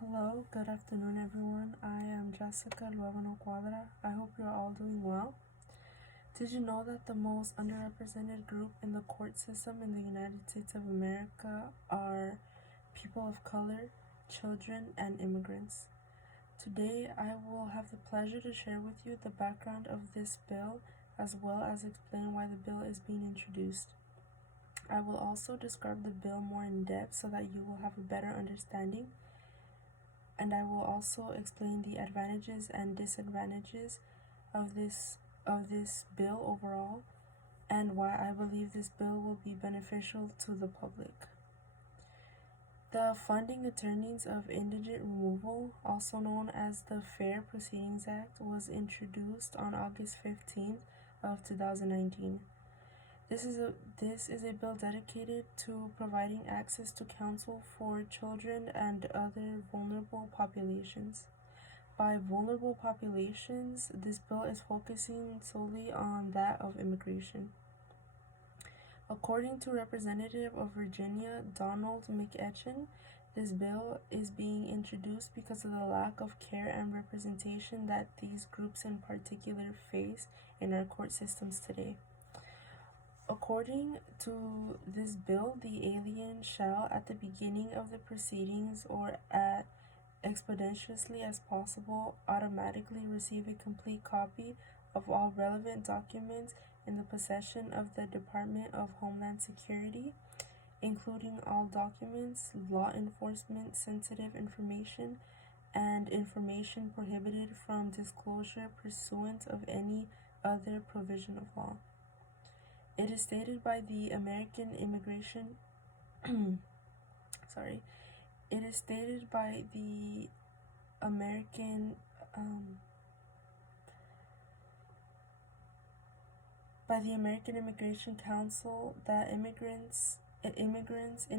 Hello, good afternoon, everyone. I am Jessica Luevano Cuadra. I hope you're all doing well. Did you know that the most underrepresented group in the court system in the United States of America are people of color, children, and immigrants? Today, I will have the pleasure to share with you the background of this bill as well as explain why the bill is being introduced. I will also describe the bill more in depth so that you will have a better understanding, and I will also explain the advantages and disadvantages of this bill overall, and why I believe this bill will be beneficial to the public. The Funding Attorneys of Indigent Removal, also known as the Fair Proceedings Act, was introduced on August 15th of 2019. This is a bill dedicated to providing access to counsel for children and other vulnerable populations. By vulnerable populations, this bill is focusing solely on that of immigration. According to Representative of Virginia Donald McEachin, this bill is being introduced because of the lack of care and representation that these groups in particular face in our court systems today. According to this bill, the alien shall, at the beginning of the proceedings or as expeditiously as possible, automatically receive a complete copy of all relevant documents in the possession of the Department of Homeland Security, including all documents, law enforcement sensitive information, and information prohibited from disclosure pursuant of any other provision of law. It is stated by the American Immigration It is stated by the American Immigration Council that immigrants in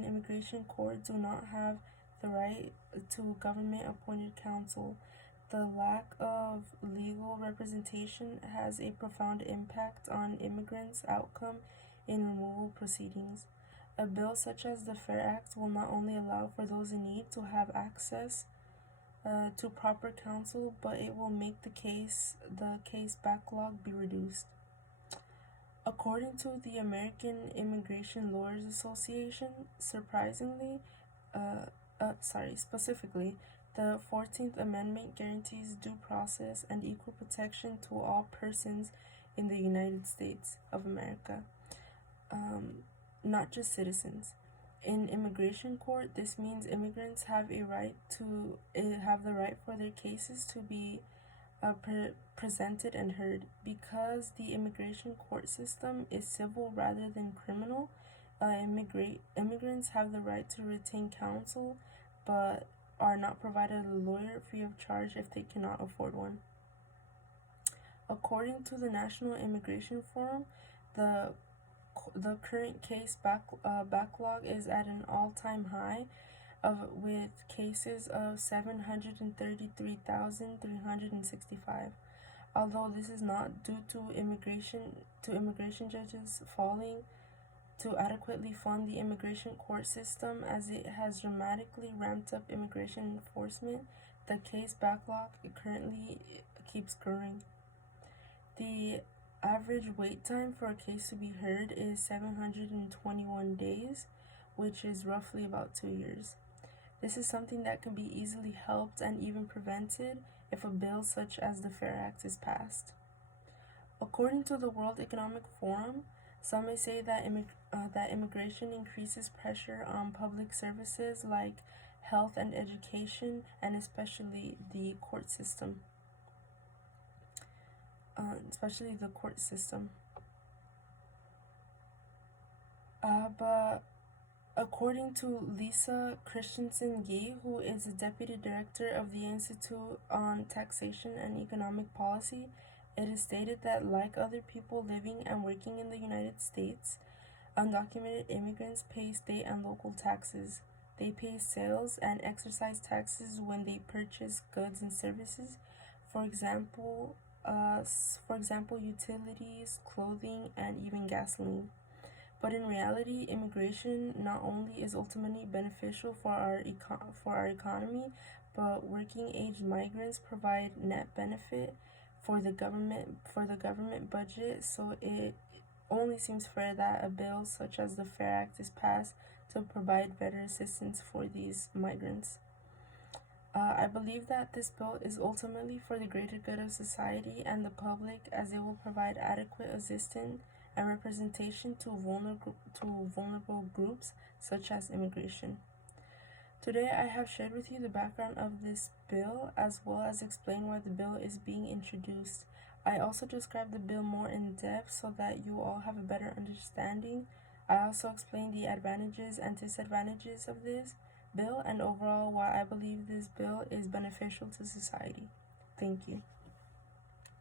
immigration court do not have the right to government-appointed counsel. The lack of legal representation has a profound impact on immigrants' outcome in removal proceedings. A bill such as the FAIR Act will not only allow for those in need to have access to proper counsel, but it will make the case backlog be reduced. According to the American Immigration Lawyers Association, specifically, the 14th Amendment guarantees due process and equal protection to all persons in the United States of America, not just citizens. In immigration court, this means immigrants have the right for their cases to be presented and heard. Because the immigration court system is civil rather than criminal, immigrants have the right to retain counsel, but are not provided a lawyer free of charge if they cannot afford one. According to the National Immigration Forum, the current case backlog is at an all-time high with cases of 733,365. Although this is not due to immigration judges failing to adequately fund the immigration court system, as it has dramatically ramped up immigration enforcement, the case backlog currently keeps growing. The average wait time for a case to be heard is 721 days, which is roughly about 2 years. This is something that can be easily helped and even prevented if a bill such as the FAIR Act is passed. According to the World Economic Forum, some may say that immigration increases pressure on public services like health and education, and especially the court system. But according to Lisa Christensen-Gee, who is the Deputy Director of the Institute on Taxation and Economic Policy, it is stated that, like other people living and working in the United States, undocumented immigrants pay state and local taxes. They pay sales and exercise taxes when they purchase goods and services, for example, utilities, clothing, and even gasoline. But in reality, immigration not only is ultimately beneficial for our economy, but working-age migrants provide net benefit for the government budget. So it only seems fair that a bill such as the FAIR Act is passed to provide better assistance for these migrants. I believe that this bill is ultimately for the greater good of society and the public, as it will provide adequate assistance and representation to vulnerable groups such as immigration. Today I have shared with you the background of this bill as well as explain why the bill is being introduced. I also describe the bill more in depth so that you all have a better understanding. I also explain the advantages and disadvantages of this bill and overall why I believe this bill is beneficial to society. Thank you.